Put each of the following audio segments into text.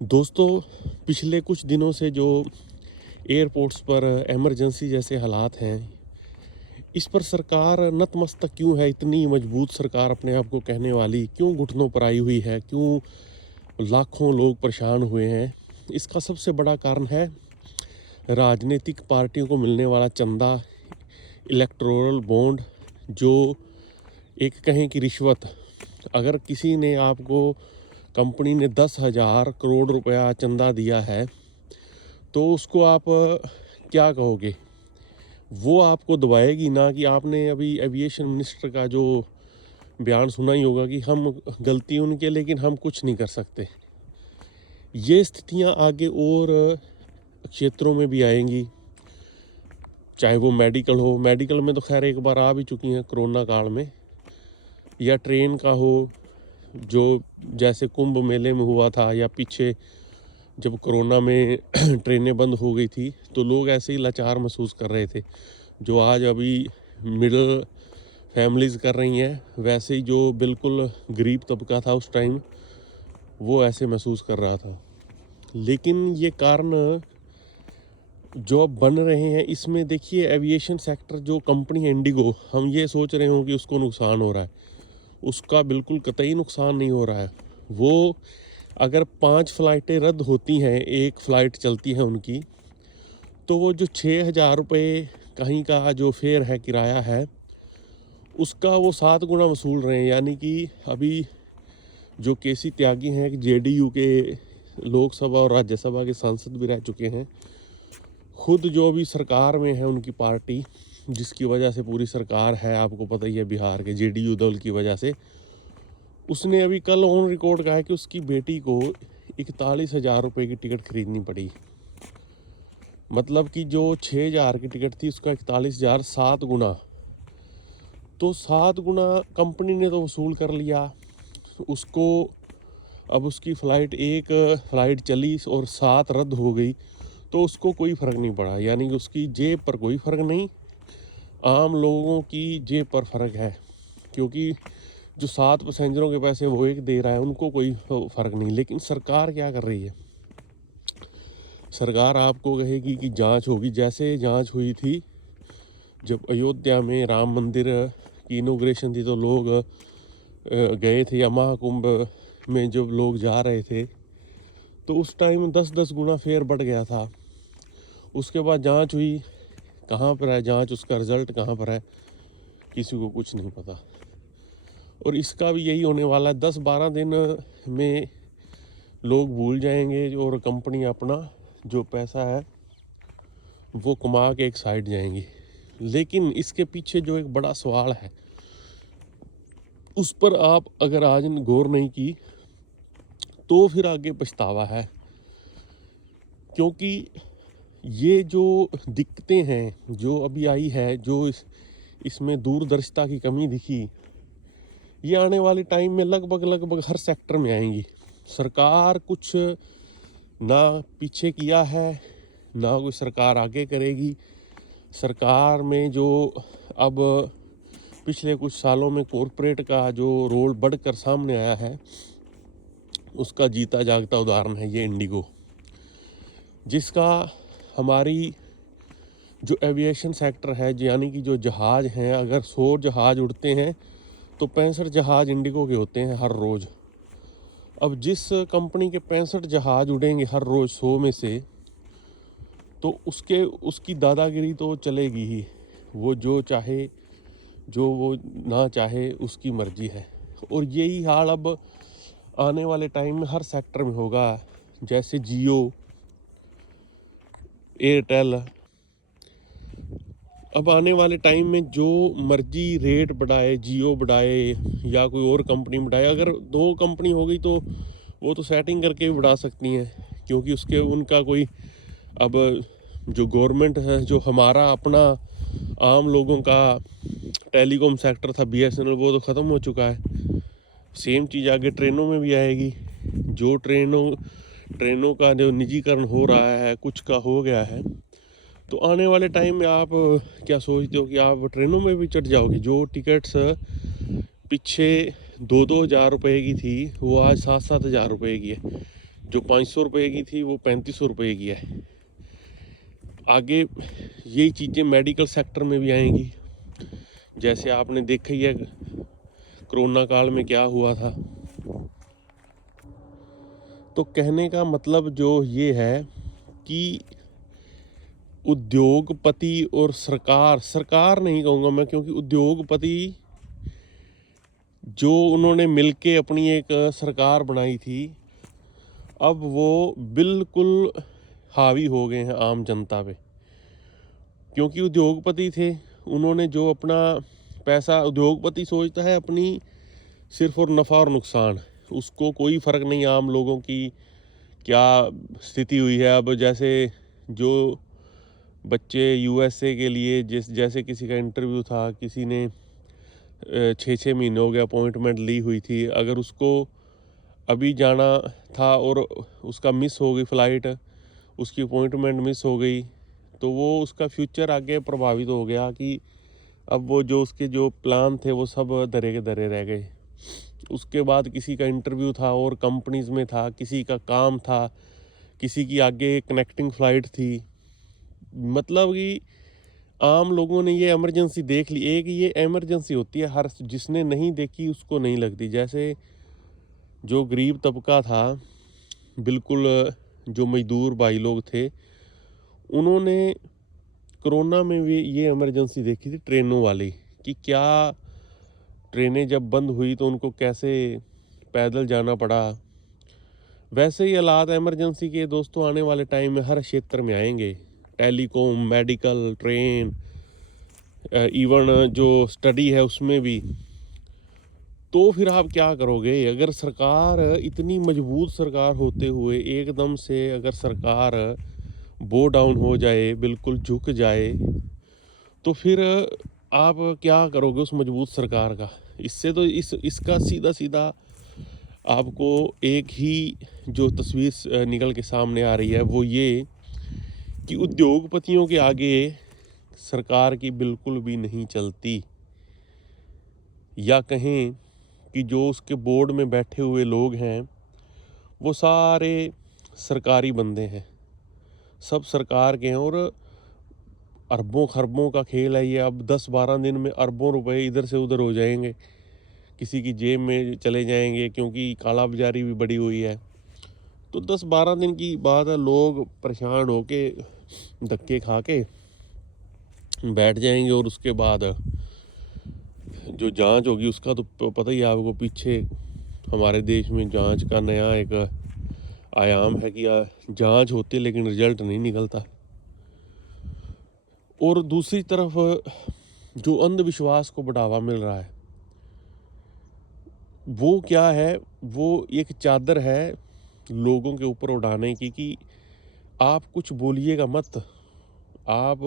दोस्तों, पिछले कुछ दिनों से जो एयरपोर्ट्स पर इमरजेंसी जैसे हालात हैं, इस पर सरकार नतमस्तक क्यों है? इतनी मजबूत सरकार अपने आप को कहने वाली, क्यों घुटनों पर आई हुई है? क्यों लाखों लोग परेशान हुए हैं? इसका सबसे बड़ा कारण है राजनीतिक पार्टियों को मिलने वाला चंदा, इलेक्टोरल बॉन्ड, जो एक कहें कि रिश्वत। अगर किसी ने आपको, कंपनी ने 10,000 करोड़ रुपया चंदा दिया है, तो उसको आप क्या कहोगे? वो आपको दबाएगी ना। कि आपने अभी एविएशन मिनिस्टर का जो बयान सुना ही होगा कि हम गलती उनके, लेकिन हम कुछ नहीं कर सकते। ये स्थितियां आगे और क्षेत्रों में भी आएंगी, चाहे वो मेडिकल हो। मेडिकल में तो खैर एक बार आ भी चुकी हैं कोरोना काल में, या ट्रेन का हो, जो जैसे कुंभ मेले में हुआ था, या पीछे जब कोरोना में ट्रेनें बंद हो गई थी तो लोग ऐसे ही लाचार महसूस कर रहे थे। जो आज अभी मिडिल फैमिलीज़ कर रही हैं, वैसे ही जो बिल्कुल गरीब तबका था उस टाइम, वो ऐसे महसूस कर रहा था। लेकिन ये कारण जो अब बन रहे हैं, इसमें देखिए एविएशन सेक्टर, जो कंपनी है इंडिगो, हम ये सोच रहे हो कि उसको नुकसान हो रहा है, उसका बिल्कुल कतई नुकसान नहीं हो रहा है। वो अगर 5 फ़्लाइटें रद्द होती हैं, एक फ़्लाइट चलती है उनकी, तो वो जो 6,000 रुपये कहीं का जो फेयर है, किराया है, उसका वो 7 गुना वसूल रहे हैं। यानी कि अभी जो केसी त्यागी हैं, जेडीयू के लोकसभा और राज्यसभा के सांसद भी रह चुके हैं, खुद जो अभी सरकार में है उनकी पार्टी, जिसकी वजह से पूरी सरकार है, आपको पता ही है, बिहार के जेडीयू दल की वजह से, उसने अभी कल ऑन रिकॉर्ड कहा है कि उसकी बेटी को 41,000 रुपये की टिकट खरीदनी पड़ी। मतलब कि जो 6,000 की टिकट थी, उसका 41,000, 7 गुना। तो 7 गुना कंपनी ने तो वसूल कर लिया उसको। अब उसकी फ़्लाइट, एक फ़्लाइट चली और 7 रद्द हो गई, तो उसको कोई फ़र्क नहीं पड़ा। यानी कि उसकी जेब पर कोई फ़र्क नहीं, आम लोगों की जेब पर फ़र्क है। क्योंकि जो 7 पैसेंजरों के पैसे वो एक दे रहा है, उनको कोई फ़र्क नहीं। लेकिन सरकार क्या कर रही है? सरकार आपको कहेगी कि जांच होगी। जैसे जांच हुई थी जब अयोध्या में राम मंदिर की इनॉग्रेशन थी, तो लोग गए थे, या महाकुंभ में जब लोग जा रहे थे, तो उस टाइम 10-10 गुना फेयर बढ़ गया था। उसके बाद जांच हुई, कहाँ पर है जांच, उसका रिज़ल्ट कहाँ पर है, किसी को कुछ नहीं पता। और इसका भी यही होने वाला है, 10-12 दिन में लोग भूल जाएंगे, और कंपनी अपना जो पैसा है वो कमा के एक साइड जाएंगी। लेकिन इसके पीछे जो एक बड़ा सवाल है, उस पर आप अगर आज गौर नहीं की, तो फिर आगे पछतावा है। क्योंकि ये जो दिक्कतें हैं जो अभी आई है, जो इसमें दूरदर्शिता की कमी दिखी, ये आने वाले टाइम में लगभग हर सेक्टर में आएंगी। सरकार कुछ ना पीछे किया है, ना कोई सरकार आगे करेगी। सरकार में जो अब पिछले कुछ सालों में कॉरपोरेट का जो रोल बढ़कर सामने आया है, उसका जीता जागता उदाहरण है ये इंडिगो, जिसका हमारी जो एविएशन सेक्टर है, यानी कि जो जहाज़ हैं, अगर 100 जहाज़ उड़ते हैं तो 65 जहाज़ इंडिगो के होते हैं हर रोज़। अब जिस कंपनी के 65 जहाज़ उड़ेंगे हर रोज़ 100 में से, तो उसकी दादागिरी तो चलेगी ही। वो जो चाहे, जो वो ना चाहे, उसकी मर्जी है। और यही हाल अब आने वाले टाइम में हर सेक्टर में होगा। जैसे जियो, एयरटेल, अब आने वाले टाइम में जो मर्जी रेट बढ़ाए, जियो बढ़ाए या कोई और कंपनी बढ़ाए, अगर 2 कंपनी हो गई तो वो तो सेटिंग करके भी बढ़ा सकती हैं। क्योंकि उसके उनका कोई, अब जो गवर्नमेंट है, जो हमारा अपना आम लोगों का टेलीकॉम सेक्टर था बीएसएनएल, वो तो ख़त्म हो चुका है। सेम चीज़ आगे ट्रेनों में भी आएगी। जो ट्रेनों का जो निजीकरण हो रहा है, कुछ का हो गया है, तो आने वाले टाइम में आप क्या सोचते हो कि आप ट्रेनों में भी चढ़ जाओगे? जो टिकट्स पीछे 2-2 हज़ार रुपये की थी, वो आज 7-7 हज़ार रुपये की है। जो 500 रुपये की थी वो 3500 रुपये की है। आगे यही चीज़ें मेडिकल सेक्टर में भी आएंगी। जैसे आपने देखा ही है कोरोना काल में क्या हुआ था। तो कहने का मतलब जो ये है कि उद्योगपति और सरकार नहीं कहूँगा मैं, क्योंकि उद्योगपति जो उन्होंने मिलके अपनी एक सरकार बनाई थी, अब वो बिल्कुल हावी हो गए हैं आम जनता पे। क्योंकि उद्योगपति थे, उन्होंने जो अपना पैसा, उद्योगपति सोचता है अपनी सिर्फ और नफ़ा और नुकसान, उसको कोई फ़र्क नहीं आम लोगों की क्या स्थिति हुई है। अब जैसे जो बच्चे यूएसए के लिए जैसे किसी का इंटरव्यू था, किसी ने 6 महीने हो गए अपॉइंटमेंट ली हुई थी, अगर उसको अभी जाना था और उसका मिस हो गई फ़्लाइट, उसकी अपॉइंटमेंट मिस हो गई, तो वो उसका फ्यूचर आगे प्रभावित हो गया कि अब वो जो उसके जो प्लान थे वो सब धरे के धरे रह गए। उसके बाद किसी का इंटरव्यू था और कंपनीज़ में था, किसी का काम था, किसी की आगे कनेक्टिंग फ़्लाइट थी। मतलब कि आम लोगों ने ये इमरजेंसी देख ली। एक ये इमरजेंसी होती है, हर जिसने नहीं देखी उसको नहीं लगती। जैसे जो गरीब तबका था, बिल्कुल जो मज़दूर भाई लोग थे, उन्होंने कोरोना में भी ये इमरजेंसी देखी थी ट्रेनों वाली, कि क्या ट्रेनें जब बंद हुई तो उनको कैसे पैदल जाना पड़ा। वैसे ही हालात इमरजेंसी के दोस्तों आने वाले टाइम में हर क्षेत्र में आएंगे। टेलीकॉम, मेडिकल, ट्रेन, इवन जो स्टडी है उसमें भी। तो फिर आप क्या करोगे? अगर सरकार इतनी मजबूत सरकार होते हुए एकदम से अगर सरकार बो डाउन हो जाए, बिल्कुल झुक जाए, तो फिर आप क्या करोगे उस मजबूत सरकार का? इससे तो इसका सीधा सीधा आपको एक ही जो तस्वीर निकल के सामने आ रही है वो ये कि उद्योगपतियों के आगे सरकार की बिल्कुल भी नहीं चलती, या कहें कि जो उसके बोर्ड में बैठे हुए लोग हैं वो सारे सरकारी बंदे हैं, सब सरकार के हैं। और अरबों खरबों का खेल है ये। अब 10-12 दिन में अरबों रुपए इधर से उधर हो जाएंगे, किसी की जेब में चले जाएंगे, क्योंकि काला बाजारी भी बढ़ी हुई है। तो 10-12 दिन की बात है, लोग परेशान होके धक्के खा के बैठ जाएंगे। और उसके बाद जो जांच होगी उसका तो पता ही है आपको, पीछे हमारे देश में जांच का नया एक आयाम है कि जांच होती है लेकिन रिजल्ट नहीं निकलता। और दूसरी तरफ जो अंधविश्वास को बढ़ावा मिल रहा है वो क्या है? वो एक चादर है लोगों के ऊपर उड़ाने की कि आप कुछ बोलिएगा मत। आप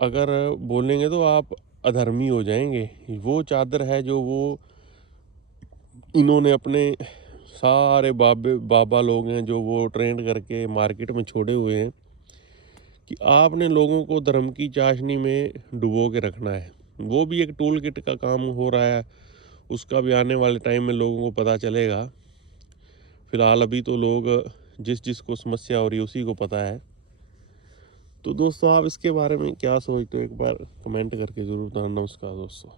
अगर बोलेंगे तो आप अधर्मी हो जाएंगे। वो चादर है जो वो इन्होंने अपने सारे बाबा लोग हैं जो वो ट्रेंड करके मार्केट में छोड़े हुए हैं कि आपने लोगों को धर्म की चाशनी में डुबो के रखना है। वो भी एक टूल किट का काम हो रहा है, उसका भी आने वाले टाइम में लोगों को पता चलेगा। फ़िलहाल अभी तो लोग जिसको समस्या हो रही है उसी को पता है। तो दोस्तों आप इसके बारे में क्या सोचते हो, एक बार कमेंट करके ज़रूर बताना। नमस्कार दोस्तों।